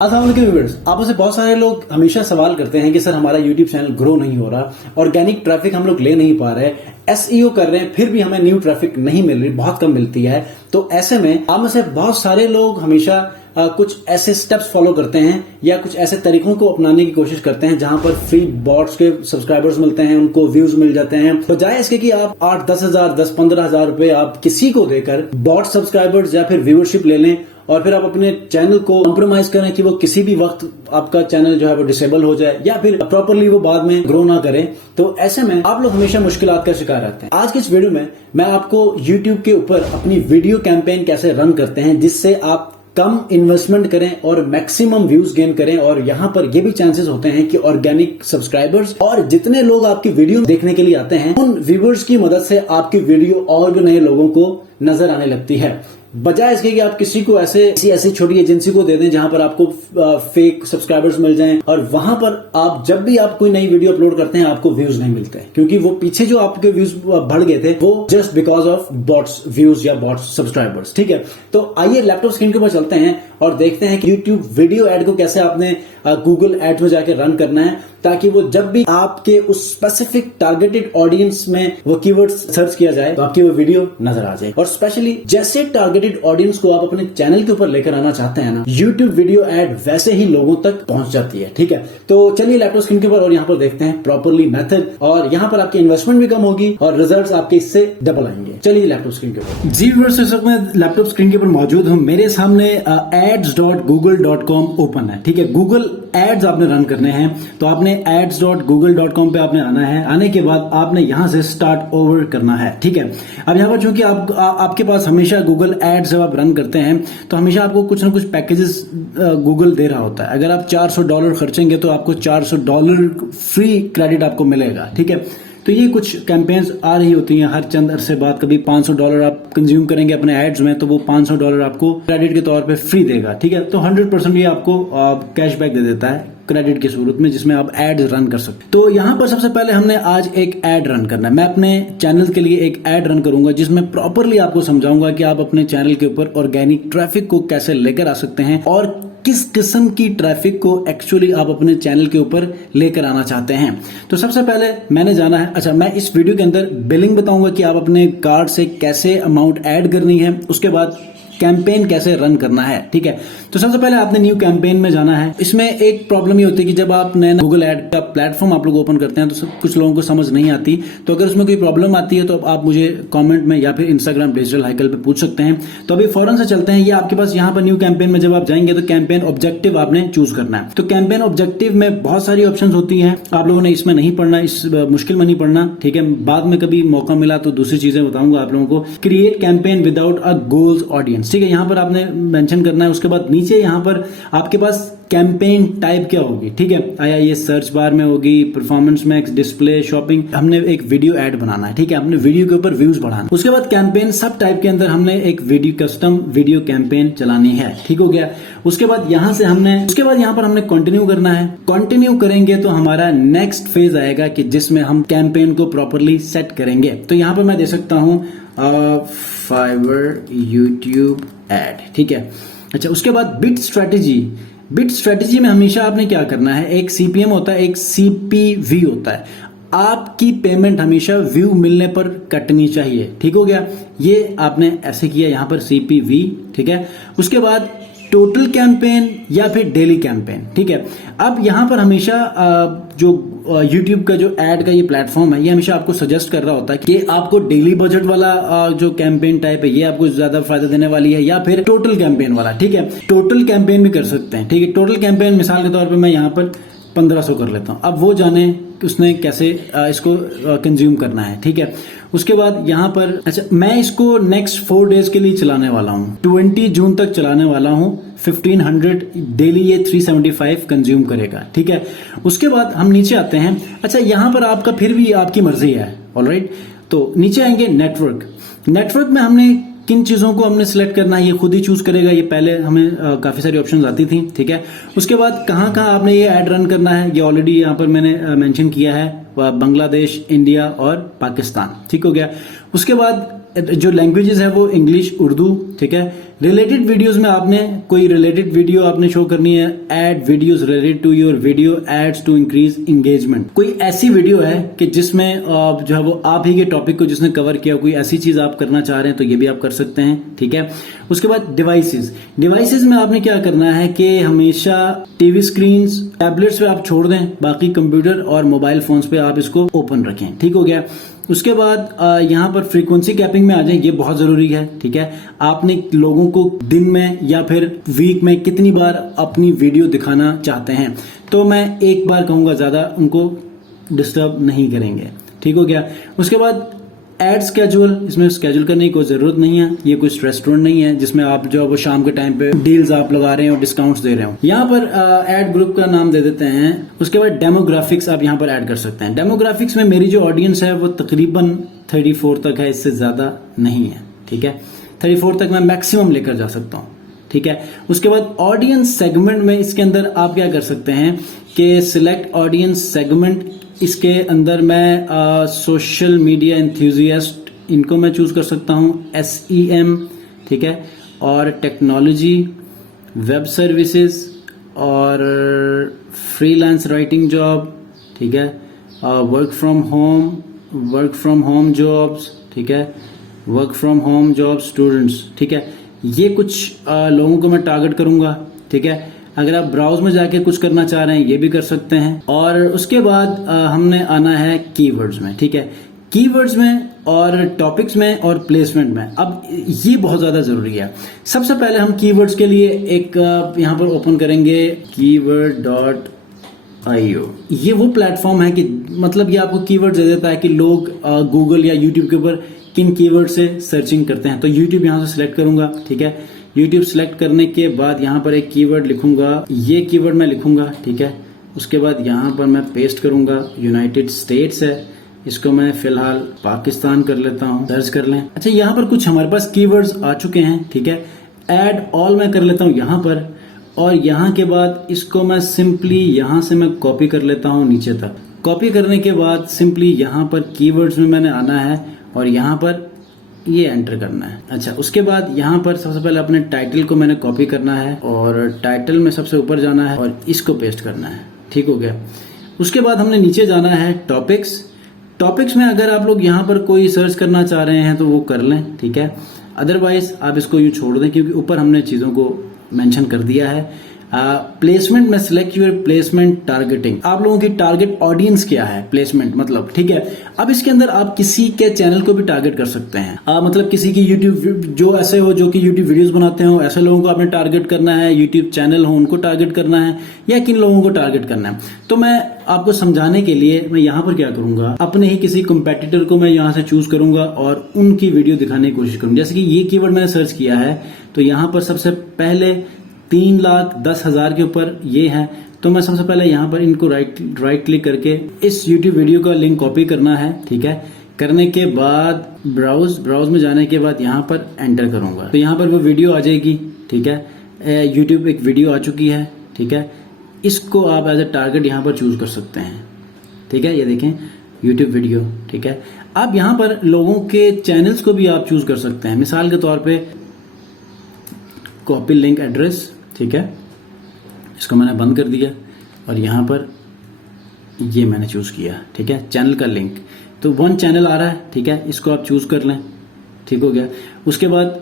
अस्सलाम वालेकुम व्यूअर्स, आप में से बहुत सारे लोग हमेशा सवाल करते हैं कि सर हमारा यूट्यूब चैनल ग्रो नहीं हो रहा, ऑर्गेनिक ट्रैफिक हम लोग ले नहीं पा रहे, एसईओ कर रहे हैं फिर भी हमें न्यू ट्रैफिक नहीं मिल रही, बहुत कम मिलती है। तो ऐसे में आप में से बहुत सारे लोग हमेशा कुछ ऐसे स्टेप्स फॉलो करते हैं या कुछ ऐसे तरीकों को अपनाने की कोशिश करते हैं जहां पर फ्री बॉट्स के सब्सक्राइबर्स मिलते हैं, उनको व्यूज मिल जाते हैं। बजाय इसके कि आप 8-10 हजार 10-15 हजार रुपए आप किसी को देकर बॉट सब्सक्राइबर्स या फिर व्यूअरशिप ले लें और फिर आप अपने चैनल को कॉम्प्रोमाइज करें कि वो किसी भी वक्त आपका चैनल जो है वो डिसेबल हो जाए या फिर प्रॉपरली वो बाद में ग्रो ना करे, तो ऐसे में आप लोग हमेशा मुश्किलात का शिकार रहते हैं। आज की इस वीडियो में मैं आपको YouTube के ऊपर अपनी वीडियो कैंपेन कैसे रन करते हैं जिससे आप कम इन्वेस्टमेंट करें और मैक्सिमम व्यूज गेन करें, और यहां पर ये भी चांसेस होते हैं कि ऑर्गेनिक सब्सक्राइबर्स और जितने लोग आपकी वीडियो देखने के लिए आते हैं उन व्यूअर्स की मदद से आपकी वीडियो और भी नए लोगों को नजर आने लगती है। बजाय इसके कि आप किसी को ऐसी छोटी एजेंसी को दे दें जहां पर आपको फेक सब्सक्राइबर्स मिल जाएं और वहां पर आप जब भी आप कोई नई वीडियो अपलोड करते हैं आपको व्यूज नहीं मिलते हैं, क्योंकि वो पीछे जो आपके व्यूज बढ़ गए थे वो just because of bots views या बॉट्स सब्सक्राइबर्स। ठीक है, तो आइए लैपटॉप स्क्रीन के ऊपर चलते हैं और देखते हैं कि यूट्यूब वीडियो एड को कैसे आपने गूगल एड्स में जाकर रन करना है, ताकि वो जब भी आपके उस स्पेसिफिक टारगेटेड ऑडियंस में वो कीवर्ड्स सर्च किया जाए तो आपकी वो वीडियो नजर आ जाए। और स्पेशली जैसे टारगेटेड ऑडियंस को आप अपने चैनल के ऊपर लेकर आना चाहते हैं ना, यूट्यूब वीडियो एड वैसे ही लोगों तक पहुंच जाती है। ठीक है, तो चलिए लैपटॉप स्क्रीन के ऊपर और यहाँ पर देखते हैं प्रॉपरली मेथड, और यहाँ पर आपकी इन्वेस्टमेंट भी कम होगी और रिजल्ट्स आपके इससे डबल आएंगे। चलिए लैपटॉप स्क्रीन के ऊपर जी व्यूअर्स, इस वक्त मैं लैपटॉप स्क्रीन के ऊपर मौजूद हूँ। मेरे सामने ads.google.com ओपन है। ठीक है, गूगल एड्स आपने रन करने हैं तो आपने ads.google.com पे आपने आना है। आने के बाद आपने यहां से स्टार्ट ओवर करना है। ठीक है, अब यहाँ पर चूंकि आपके पास हमेशा गूगल एड्स जब आप रन करते हैं तो हमेशा आपको कुछ ना कुछ पैकेजेस गूगल दे रहा होता है। अगर आप $400 खर्चेंगे तो आपको $400 फ्री क्रेडिट आपको मिलेगा। ठीक है, तो ये कुछ कैंपेन्स आ रही होती हैं हर चंद अरसे बाद। कभी $500 आप कंज्यूम करेंगे अपने एड्स में तो वो $500 आपको क्रेडिट के तौर पे फ्री देगा। ठीक है, तो 100% ये आपको कैशबैक दे देता है क्रेडिट की सूरत में, जिसमें आप एड रन कर सकते हैं। तो यहाँ पर सबसे पहले हमने आज एक एड रन करना है। मैं अपने चैनल के लिए एक एड रन करूंगा जिसमें प्रॉपरली आपको समझाऊंगा कि आप अपने चैनल के ऊपर ऑर्गेनिक ट्रैफिक को कैसे लेकर आ सकते हैं और किस किस्म की ट्रैफिक को एक्चुअली आप अपने चैनल के ऊपर लेकर आना चाहते हैं। तो सबसे पहले मैंने जाना है, अच्छा मैं इस वीडियो के अंदर बिलिंग बताऊंगा कि आप अपने कार्ड से कैसे अमाउंट ऐड करनी है, उसके बाद कैंपेन कैसे रन करना है। ठीक है, तो सबसे पहले आपने न्यू कैंपेन में जाना है। इसमें एक प्रॉब्लम ये होती है कि जब आप नया गूगल एड का प्लेटफॉर्म आप लोग ओपन करते हैं तो कुछ लोगों को समझ नहीं आती, तो अगर उसमें कोई प्रॉब्लम आती है तो आप मुझे कमेंट में या फिर इंस्टाग्राम डिजिटल हाइकल पे पूछ सकते हैं। तो अभी फौरन से चलते हैं। ये आपके पास यहाँ पर न्यू कैंपेन में जब आप जाएंगे तो कैंपेन ऑब्जेक्टिव आपने चूज करना है। तो कैंपेन ऑब्जेक्टिव में बहुत सारी ऑप्शन होती है, आप लोगों ने इसमें नहीं पढ़ना, इस मुश्किल में नहीं पढ़ना। ठीक है, बाद में कभी मौका मिला तो दूसरी चीजें बताऊंगा आप लोगों को। Create campaign without a goals audience. ठीक है, यहाँ पर आपने मेंशन करना है। उसके बाद नीचे यहाँ पर आपके पास कैंपेन टाइप क्या होगी। ठीक है, आया ये सर्च बार में होगी, परफॉर्मेंस मैक्स, डिस्प्ले, शॉपिंग। हमने एक वीडियो ऐड बनाना है। ठीक है, हमने वीडियो के ऊपर व्यूज बढ़ाना। उसके बाद कैंपेन सब टाइप के अंदर हमने एक वीडियो कस्टम वीडियो कैंपेन चलानी है। ठीक हो गया, उसके बाद यहाँ पर हमने कंटिन्यू करना है। कंटिन्यू करेंगे तो हमारा नेक्स्ट फेज आएगा कि जिसमें हम कैंपेन को प्रॉपरली सेट करेंगे। तो यहाँ पर मैं दे सकता हूँ फाइवर यूट्यूब एड। ठीक है, अच्छा उसके बाद बिट स्ट्रेटेजी में हमेशा आपने क्या करना है, एक सीपीएम होता है, एक सीपीवी होता है। आपकी पेमेंट हमेशा व्यू मिलने पर कटनी चाहिए। ठीक हो गया, ये आपने ऐसे किया यहाँ पर सीपीवी। ठीक है, उसके बाद टोटल कैंपेन या फिर डेली कैंपेन। ठीक है, अब यहाँ पर हमेशा जो YouTube का जो एड का ये प्लेटफॉर्म है ये हमेशा आपको सजेस्ट कर रहा होता है कि आपको डेली बजट वाला जो कैंपेन टाइप है ये आपको ज्यादा फायदा देने वाली है या फिर टोटल कैंपेन वाला। ठीक है, टोटल कैंपेन भी कर सकते हैं। ठीक है, टोटल कैंपेन मिसाल के तौर पे मैं यहाँ पर 1500 कर लेता हूँ। अब वो जाने उसने कैसे इसको कंज्यूम करना है। ठीक है, उसके बाद यहाँ पर अच्छा मैं इसको नेक्स्ट 4 डेज के लिए चलाने वाला हूँ, 20 जून तक चलाने वाला हूँ। 1500 डेली ये 375 कंज्यूम करेगा। ठीक है, उसके बाद हम नीचे आते हैं। अच्छा यहाँ पर आपका फिर भी आपकी मर्जी है, ऑलराइट। तो नीचे आएंगे नेटवर्क में हमने किन चीजों को हमने सिलेक्ट करना है ये खुद ही चूज करेगा। ये पहले हमें काफी सारी ऑप्शंस आती थी। ठीक है, उसके बाद कहाँ आपने ये ऐड रन करना है ये ऑलरेडी यहाँ पर मैंने मेंशन किया है, बांग्लादेश, इंडिया और पाकिस्तान। ठीक हो गया, उसके बाद जो लैंग्वेजेस है वो इंग्लिश, उर्दू। ठीक है, रिलेटेड वीडियोस में आपने कोई रिलेटेड वीडियो आपने शो करनी है, add videos related to your video ads to increase engagement. कोई ऐसी वीडियो है कि जिसमें जो है वो आप ही के टॉपिक को जिसने कवर किया, कोई ऐसी चीज आप करना चाह रहे हैं तो ये भी आप कर सकते हैं, ठीक है। उसके बाद डिवाइसेस में आपने क्या करना है कि हमेशा टीवी स्क्रीन, टैबलेट्स पे आप छोड़ दें, बाकी कंप्यूटर और मोबाइल फोन्स पे आप इसको ओपन रखें, ठीक हो गया। उसके बाद यहाँ पर फ्रीक्वेंसी कैपिंग में आ जाए, ये बहुत जरूरी है, ठीक है। आपने लोगों को दिन में या फिर वीक में कितनी बार अपनी वीडियो दिखाना चाहते हैं, तो मैं एक बार कहूंगा, ज्यादा उनको डिस्टर्ब नहीं करेंगे, ठीक हो गया। उसके बाद एड स्केड्यूल, इसमें स्केड्यूल करने की कोई जरूरत नहीं है, ये कोई रेस्टोरेंट नहीं है जिसमें आप जो वो शाम के टाइम पे डील्स आप लगा रहे हैं और डिस्काउंट्स दे रहे हो। यहाँ पर एड ग्रुप का नाम दे देते हैं। उसके बाद डेमोग्राफिक्स आप यहाँ पर ऐड कर सकते हैं। डेमोग्राफिक्स में मेरी जो ऑडियंस है वो तकरीबन 34 तक है, इससे ज्यादा नहीं है, ठीक है। 34 तक मैं मैक्सिमम लेकर जा सकता हूँ, ठीक है। उसके बाद ऑडियंस सेगमेंट में इसके अंदर आप क्या कर सकते हैं कि सिलेक्ट ऑडियंस सेगमेंट, इसके अंदर मैं सोशल मीडिया एंथुजियास्ट इनको मैं चूज कर सकता हूं, SEM, ठीक है, और टेक्नोलॉजी, वेब सर्विसेज और फ्रीलांस राइटिंग जॉब, ठीक है, वर्क फ्रॉम होम जॉब्स, ठीक है, work from home job students, ठीक है। ये कुछ लोगों को मैं टारगेट करूंगा, ठीक है। अगर आप ब्राउज में जाके कुछ करना चाह रहे हैं ये भी कर सकते हैं। और उसके बाद हमने आना है कीवर्ड्स में, ठीक है। कीवर्ड्स में और टॉपिक्स में और प्लेसमेंट में, अब ये बहुत ज्यादा जरूरी है। सबसे पहले हम कीवर्ड्स के लिए एक यहां पर ओपन करेंगे keyword.io। ये वो प्लेटफॉर्म है कि मतलब ये आपको कीवर्ड दे देता है कि लोग गूगल या यूट्यूब के ऊपर किन कीवर्ड से सर्चिंग करते हैं। तो यूट्यूब यहां से सिलेक्ट करूंगा, ठीक है। यूट्यूब सिलेक्ट करने के बाद यहाँ पर एक कीवर्ड लिखूंगा, ये कीवर्ड मैं लिखूंगा, ठीक है। उसके बाद यहाँ पर मैं पेस्ट करूंगा, यूनाइटेड स्टेट्स है, इसको मैं फिलहाल पाकिस्तान कर लेता हूँ, सर्च कर लें। अच्छा, यहाँ पर कुछ हमारे पास कीवर्ड्स आ चुके हैं, ठीक है। ऐड ऑल मैं कर लेता हूँ यहाँ पर, और यहाँ के बाद इसको मैं सिंपली यहाँ से मैं कॉपी कर लेता हूँ नीचे तक। कॉपी करने के बाद सिंपली यहाँ पर कीवर्ड्स में मैंने आना है और यहाँ पर ये एंटर करना है। अच्छा, उसके बाद यहाँ पर सबसे पहले अपने टाइटल को मैंने कॉपी करना है और टाइटल में सबसे ऊपर जाना है और इसको पेस्ट करना है, ठीक हो गया। उसके बाद हमने नीचे जाना है टॉपिक्स में अगर आप लोग यहाँ पर कोई सर्च करना चाह रहे हैं तो वो कर लें, ठीक है। अदरवाइज आप इसको यूं छोड़ दें क्योंकि ऊपर हमने चीजों को मेंशन कर दिया है। प्लेसमेंट में सिलेक्ट यूर प्लेसमेंट टारगेटिंग, आप लोगों की टारगेट ऑडियंस क्या है, प्लेसमेंट मतलब, ठीक है। अब इसके अंदर आप किसी के चैनल को भी टारगेट कर सकते हैं, मतलब किसी की यूट्यूब जो ऐसे हो जो कि यूट्यूब वीडियोस बनाते हो, ऐसे लोगों को आपने टारगेट करना है। यूट्यूब चैनल हो उनको टारगेट करना है या किन लोगों को टारगेट करना है। तो मैं आपको समझाने के लिए मैं यहाँ पर क्या करूंगा, अपने ही किसी कंपेटिटर को मैं यहाँ से चूज करूंगा और उनकी वीडियो दिखाने की कोशिश करूंगा। जैसे कि ये कीवर्ड मैंने सर्च किया है तो यहाँ पर सबसे पहले 3,10,000 के ऊपर ये है, तो मैं सबसे पहले यहाँ पर इनको राइट क्लिक करके इस YouTube वीडियो का लिंक कॉपी करना है, ठीक है। करने के बाद ब्राउज में जाने के बाद यहाँ पर एंटर करूंगा तो यहाँ पर वो वीडियो आ जाएगी, ठीक है। YouTube एक वीडियो आ चुकी है, ठीक है। इसको आप एज ए टारगेट यहाँ पर चूज कर सकते हैं, ठीक है। ये देखें YouTube वीडियो, ठीक है। आप यहाँ पर लोगों के चैनल्स को भी आप चूज कर सकते हैं। मिसाल के तौर पे कॉपी लिंक एड्रेस, ठीक है, इसको मैंने बंद कर दिया और यहाँ पर ये मैंने चूज किया, ठीक है। चैनल का लिंक तो 1 चैनल आ रहा है, ठीक है, इसको आप चूज कर लें, ठीक हो गया। उसके बाद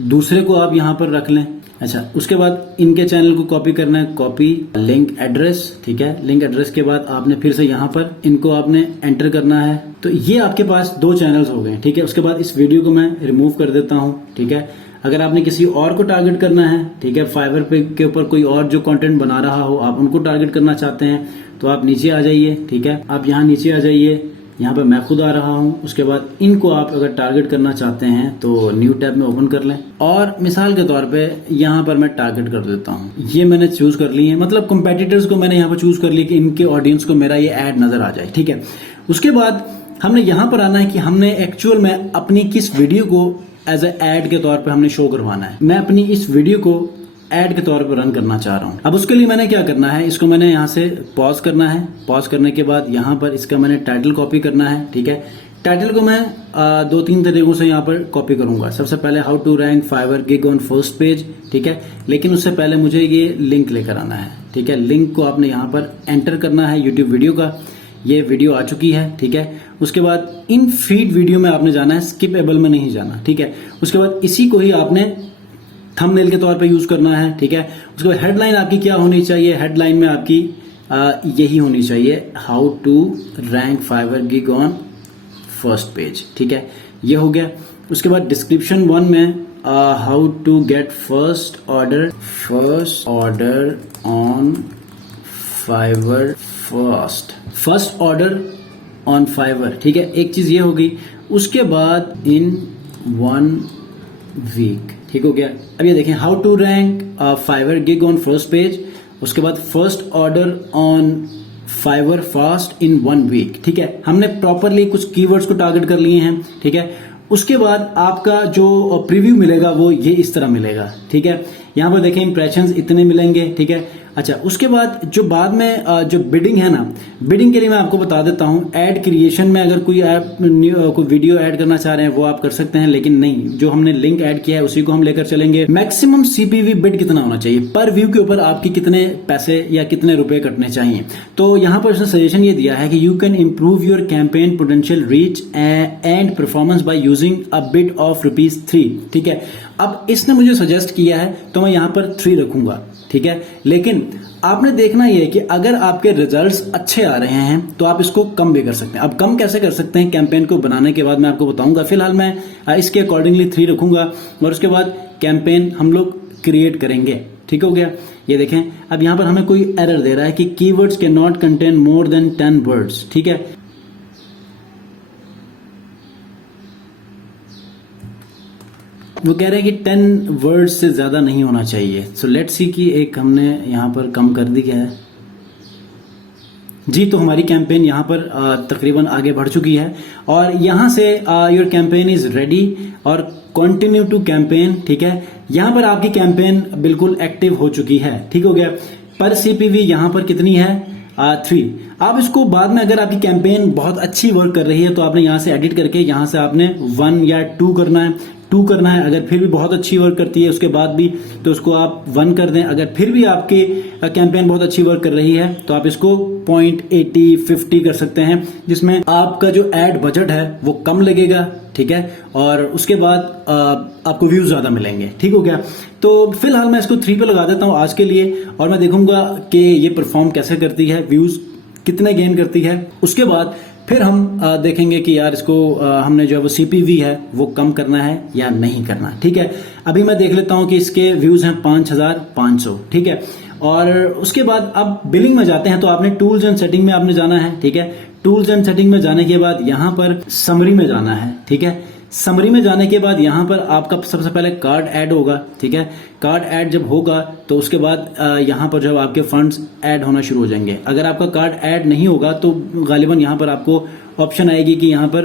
दूसरे को आप यहाँ पर रख लें। अच्छा, उसके बाद इनके चैनल को कॉपी करना है, कॉपी लिंक एड्रेस, ठीक है। लिंक एड्रेस के बाद आपने फिर से यहाँ पर इनको आपने एंटर करना है। तो ये आपके पास 2 चैनल्स हो गए, ठीक है। उसके बाद इस वीडियो को मैं रिमूव कर देता हूँ, ठीक है। अगर आपने किसी और को टारगेट करना है, ठीक है, फाइवर पे के ऊपर कोई और जो कंटेंट बना रहा हो, आप उनको टारगेट करना चाहते हैं तो आप नीचे आ जाइए, ठीक है। आप यहाँ नीचे आ जाइए, यहाँ पे मैं खुद आ रहा हूँ। उसके बाद इनको आप अगर टारगेट करना चाहते हैं तो न्यू टैब में ओपन कर लें और मिसाल के तौर पे यहाँ पर मैं टारगेट कर देता हूँ। ये मैंने चूज कर ली है, मतलब कंपेटिटर्स को मैंने यहाँ पर चूज कर लिया कि इनके ऑडियंस को मेरा ये ऐड नजर आ जाए, ठीक है। उसके बाद हमने यहाँ पर आना है कि हमने एक्चुअल में अपनी किस वीडियो को एज ए एड के तौर पे हमने शो करवाना है। मैं अपनी इस वीडियो को एड के तौर पर रन करना चाह रहा हूं। अब उसके लिए मैंने क्या करना है, इसको मैंने यहाँ से पॉज करना है। पॉज करने के बाद यहाँ पर इसका मैंने टाइटल कॉपी करना है, ठीक है। टाइटल को मैं 2-3 तरीकों से यहाँ पर कॉपी करूंगा। सबसे पहले how to rank Fiverr gig on first page, ठीक है। लेकिन उससे पहले मुझे ये लिंक लेकर आना है, ठीक है। लिंक को आपने यहाँ पर एंटर करना है यूट्यूब वीडियो का। ये वीडियो आ चुकी है, ठीक है। उसके बाद इन फीड वीडियो में आपने जाना है, स्किपेबल में नहीं जाना, ठीक है। उसके बाद इसी को ही आपने थंबनेल के तौर पे यूज करना है, ठीक है। उसके बाद हेडलाइन आपकी क्या होनी चाहिए, हेडलाइन में आपकी यही होनी चाहिए, how to rank Fiverr gig on first page, ठीक है। ये हो गया। उसके बाद डिस्क्रिप्शन 1 में how to get first order on Fiverr first order on Fiverr, ठीक है। एक चीज ये होगी। उसके बाद इन 1 वीक, ठीक हो गया। अब ये देखें, how to rank Fiverr gig on first page, उसके बाद first order on Fiverr fast in 1 week, ठीक है। हमने प्रॉपरली कुछ कीवर्ड्स को टारगेट कर लिए हैं, ठीक है। उसके बाद आपका जो प्रीव्यू मिलेगा वो ये इस तरह मिलेगा, ठीक है। यहां पर देखें इंप्रेशंस इतने मिलेंगे, ठीक है। अच्छा, उसके बाद जो बाद में जो बिडिंग है ना, बिडिंग के लिए मैं आपको बता देता हूं। एड क्रिएशन में अगर कोई आप कोई वीडियो ऐड करना चाह रहे हैं वो आप कर सकते हैं, लेकिन नहीं, जो हमने लिंक ऐड किया है उसी को हम लेकर चलेंगे। मैक्सिमम सीपीवी बिड कितना होना चाहिए पर व्यू के ऊपर, आपकी कितने पैसे या कितने रुपए कटने चाहिए। तो यहां पर उसने सजेशन ये दिया है कि you can improve your campaign potential reach and performance by using a bid of ₹3, ठीक है। अब इसने मुझे सजेस्ट किया है तो मैं यहां पर 3 रखूंगा, ठीक है। लेकिन आपने देखना यह है कि अगर आपके रिजल्ट्स अच्छे आ रहे हैं तो आप इसको कम भी कर सकते हैं। अब कम कैसे कर सकते हैं, कैंपेन को बनाने के बाद मैं आपको बताऊंगा। फिलहाल मैं इसके अकॉर्डिंगली 3 रखूंगा और उसके बाद कैंपेन हम लोग क्रिएट करेंगे, ठीक हो गया। ये देखें, अब यहां पर हमें कोई एरर दे रहा है कि keywords can not contain more than 10 words, ठीक है। वो कह रहे हैं कि 10 वर्ड्स से ज्यादा नहीं होना चाहिए। सो लेट्स सी कि एक हमने यहां पर कम कर दिया है जी। तो हमारी कैंपेन यहां पर तकरीबन आगे बढ़ चुकी है और यहां से योर कैंपेन इज रेडी और कंटिन्यू टू कैंपेन, ठीक है। यहां पर आपकी कैंपेन बिल्कुल एक्टिव हो चुकी है, ठीक हो गया। पर सीपीवी यहां पर कितनी है, 3। आप इसको बाद में, अगर आपकी कैंपेन बहुत अच्छी वर्क कर रही है तो आपने यहां से एडिट करके यहां से आपने 1 या 2 करना है, 2 करना है। अगर फिर भी बहुत अच्छी वर्क करती है उसके बाद भी तो उसको आप 1 कर दें। अगर फिर भी आपकी कैंपेन बहुत अच्छी वर्क कर रही है तो आप इसको 0.80, 50 कर सकते हैं, जिसमें आपका जो एड बजट है वो कम लगेगा, ठीक है। और उसके बाद आपको व्यूज ज्यादा मिलेंगे, ठीक हो गया। तो फिलहाल मैं इसको 3 पे लगा देता हूं आज के लिए और मैं देखूंगा कि ये परफॉर्म कैसे करती है, व्यूज कितने गेन करती है। उसके बाद फिर हम देखेंगे कि यार इसको हमने जो है वो सीपीवी है वो कम करना है या नहीं करना, ठीक है। अभी मैं देख लेता हूं कि इसके व्यूज हैं 5500, ठीक है। और उसके बाद अब बिलिंग में जाते हैं तो आपने टूल्स एंड सेटिंग में आपने जाना है, ठीक है। टूल्स एंड सेटिंग में जाने के बाद यहां पर समरी में जाना है, ठीक है। समरी में जाने के बाद यहां पर आपका सबसे पहले कार्ड ऐड होगा, ठीक है। कार्ड ऐड जब होगा तो उसके बाद यहां पर जब आपके फंड्स ऐड होना शुरू हो जाएंगे। अगर आपका कार्ड ऐड नहीं होगा तो गालिबन यहां पर आपको ऑप्शन आएगी कि यहां पर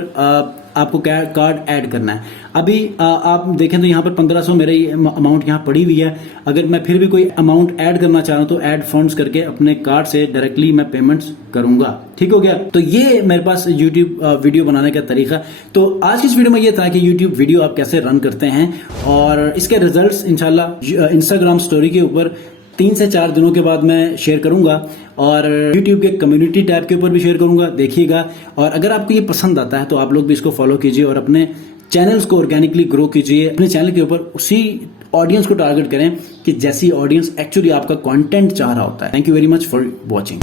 आपको कार्ड ऐड करना है। अभी आप देखें तो यहाँ पर 1500 मेरी अमाउंट यहाँ पड़ी हुई है। अगर मैं फिर भी कोई अमाउंट ऐड करना चाह रहा हूँ तो ऐड फंड्स करके अपने कार्ड से डायरेक्टली मैं पेमेंट्स करूंगा, ठीक हो गया। तो ये मेरे पास यूट्यूब वीडियो बनाने का तरीका। तो आज की इस वीडियो में ये था कि यूट्यूब वीडियो आप कैसे रन करते हैं और इसके रिजल्ट्स इंशाल्लाह इंस्टाग्राम स्टोरी के ऊपर 3 से 4 दिनों के बाद मैं शेयर करूंगा और YouTube के कम्युनिटी टैब के ऊपर भी शेयर करूंगा, देखिएगा। और अगर आपको ये पसंद आता है तो आप लोग भी इसको फॉलो कीजिए और अपने चैनल्स को ऑर्गेनिकली ग्रो कीजिए। अपने चैनल के ऊपर उसी ऑडियंस को टारगेट करें कि जैसी ऑडियंस एक्चुअली आपका कंटेंट चाह रहा होता है। Thank you very much for watching.